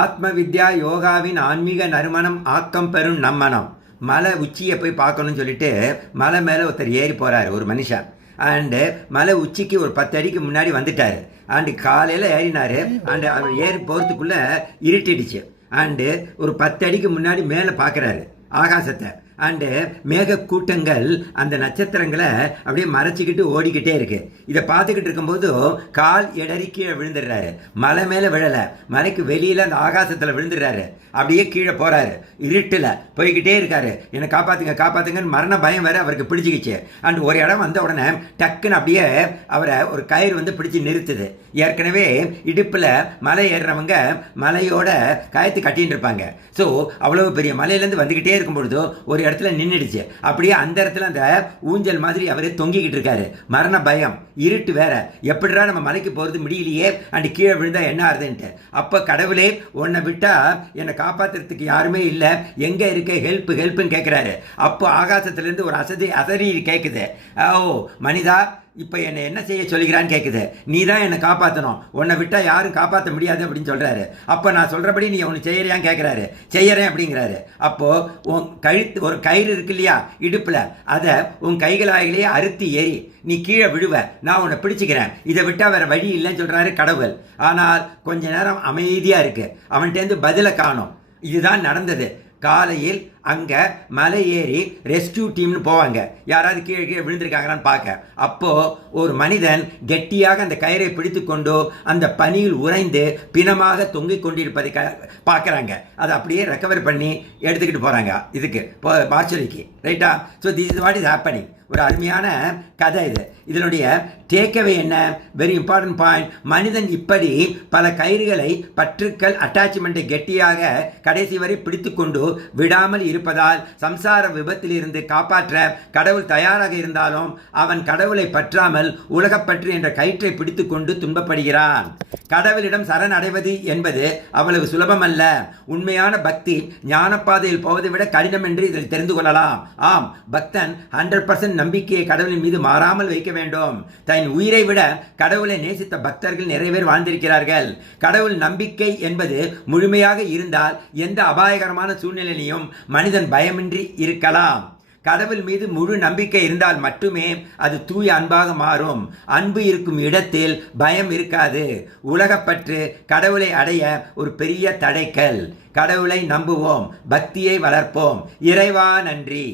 ஆத்ம வித்யா யோகாவின் ஆன்மீக நறுமணம் ஆக்கம் பெறும் நம்மனம். மலை உச்சியை போய் பார்க்கணும்னு சொல்லிட்டு மலை மேலே ஒருத்தர் ஏறி போகிறாரு, ஒரு மனுஷன். அண்டு மலை உச்சிக்கு ஒரு 10 அடிக்கு முன்னாடி வந்துட்டார். அண்டு காலையில் ஏறினார். அண்டு அவர் ஏறி போகிறதுக்குள்ளே இருட்டிடுச்சு. அண்டு ஒரு 10 அடிக்கு முன்னாடி மேலே பார்க்குறாரு ஆகாசத்தை. அண்டு மேக கூட்டங்கள் அந்த நட்சத்திரங்களை அப்படியே மறைச்சிக்கிட்டு ஓடிக்கிட்டே இருக்கு. இதை பார்த்துக்கிட்டு இருக்கும்போது கால் இடறி கீழே விழுந்துடுறாரு. மலை மேலே விழலை, மலைக்கு வெளியில் அந்த ஆகாசத்தில் விழுந்துடுறாரு. அப்படியே கீழே போகிறாரு. இருட்டில் போய்கிட்டே இருக்காரு. என்னை காப்பாற்றுங்க காப்பாற்றுங்கன்னு மரண பயம் வேறு அவருக்கு பிடிச்சிக்கிச்சு. அண்ட் ஒரு இடம் வந்த உடனே டக்குன்னு அப்படியே அவரை ஒரு கயிறு வந்து பிடிச்சி நிறுத்துது. ஏற்கனவே இடுப்பில் மலை ஏறுறவங்க மலையோட கயத்து கட்டின்னு இருப்பாங்க. ஸோ அவ்வளோ பெரிய மலையிலேருந்து வந்துக்கிட்டே இருக்கும்பொழுதோ ஒரு இடத்துல நின்றுடுச்சு. அப்படியே அந்த இடத்துல அந்த ஊஞ்சல் மாதிரி அவர் தொங்கிக்கிட்டு இருக்காரு. மரண பயம், இருட்டு வேற. எப்படிடா நம்ம மலைக்கு போகிறது முடியலையே, அண்டு கீழே விழுந்தா என்ன ஆகுதுன்ட்டு. அப்போ கடவுளே உன்னை விட்டா என்னை காப்பாற்றுறதுக்கு யாருமே இல்லை, எங்கே இருக்க, ஹெல்ப்புன்னு கேட்குறாரு. அப்போ ஆகாசத்துலேருந்து ஒரு அசரி கேட்குது. ஓ மனிதா, இப்போ என்னை என்ன செய்ய சொல்லிக்கிறான்னு கேட்குது. நீ தான் என்னை காப்பாற்றணும், உன்னை விட்டால் யாரும் காப்பாற்ற முடியாது அப்படின்னு சொல்கிறாரு. அப்போ நான் சொல்கிறபடி நீ ஒன்று செய்யறியான்னு கேட்குறாரு. செய்யறேன் அப்படிங்கிறாரு. அப்போது உன் கழுத்து ஒரு கயிறு இருக்கு இல்லையா இடுப்பில், அதை உன் கைகளாயிலேயே அறுத்தி ஏறி நீ கீழே விழுவ, நான் உன்னை பிடிச்சிக்கிறேன், இதை விட்டால் வேறு வழி இல்லைன்னு சொல்கிறாரு கடவுள். ஆனால் கொஞ்ச நேரம் அமைதியாக இருக்குது. அவன்கிட்டேருந்து பதிலை காணும். இதுதான் நடந்தது. காலையில் அங்கே மலை ஏறி ரெஸ்கியூ டீம்னு போவாங்க, யாராவது கீழே விழுந்திருக்காங்களான்னு பார்க்க. அப்போது ஒரு மனிதன் கெட்டியாக அந்த கயிறை பிடித்து கொண்டு அந்த பனியில் உறைந்து பிணமாக தொங்கிக் கொண்டிருப்பதை பார்க்குறாங்க. அதை அப்படியே ரெக்கவர் பண்ணி எடுத்துக்கிட்டு போகிறாங்க இதுக்கு மார்ச்சரிக்கு. ரைட்டா? So this is what is happening. ஒரு அருமையான கதை இது. இதனுடைய டேக்அவே என்ன? Very important point. மனிதன் இப்படி பல கயிறுகளை, பற்றுக்கள், அட்டாச்மெண்ட்டை கெட்டியாக கடைசி வரை பிடித்து கொண்டு விடாமல் இருப்பதால் சம்சார விபத்தில் இருந்து காப்பாற்ற கடவுள் தயாராக இருந்தாலும் அவன் கடவுளை பற்றாமல் உலகப்பற்று என்ற கயிற்றை பிடித்து கொண்டு துன்பப்படுகிறான். கடவுளிடம் சரண் அடைவது என்பது அவ்வளவு சுலபமல்ல. உண்மையான பக்தி ஞானப்பாதையில் போவதை விட கடினம் என்று இதில் தெரிந்து கொள்ளலாம். ஆம், பக்தன் 100% நம்பிக்கையை கடவுளின் மீது மாறாமல் வைக்க வேண்டும். தன் உயிரை விட கடவுளை நேசித்த பக்தர்கள் நிறைய பேர் வாழ்ந்திருக்கிறார்கள். கடவுள் நம்பிக்கை என்பது முழுமையாக இருந்தால் எந்த அபாயகரமான சூழ்நிலையிலையும் மனிதன் பயமின்றி இருக்கலாம். கடவுள் மீது முழு நம்பிக்கை இருந்தால் மட்டுமே அது தூய அன்பாக மாறும். அன்பு இருக்கும் இடத்தில் பயம் இருக்காது. உலகப்பற்று கடவுளை அடைய ஒரு பெரிய தடைக்கல். கடவுளை நம்புவோம், பக்தியை வளர்ப்போம். இறைவா நன்றி.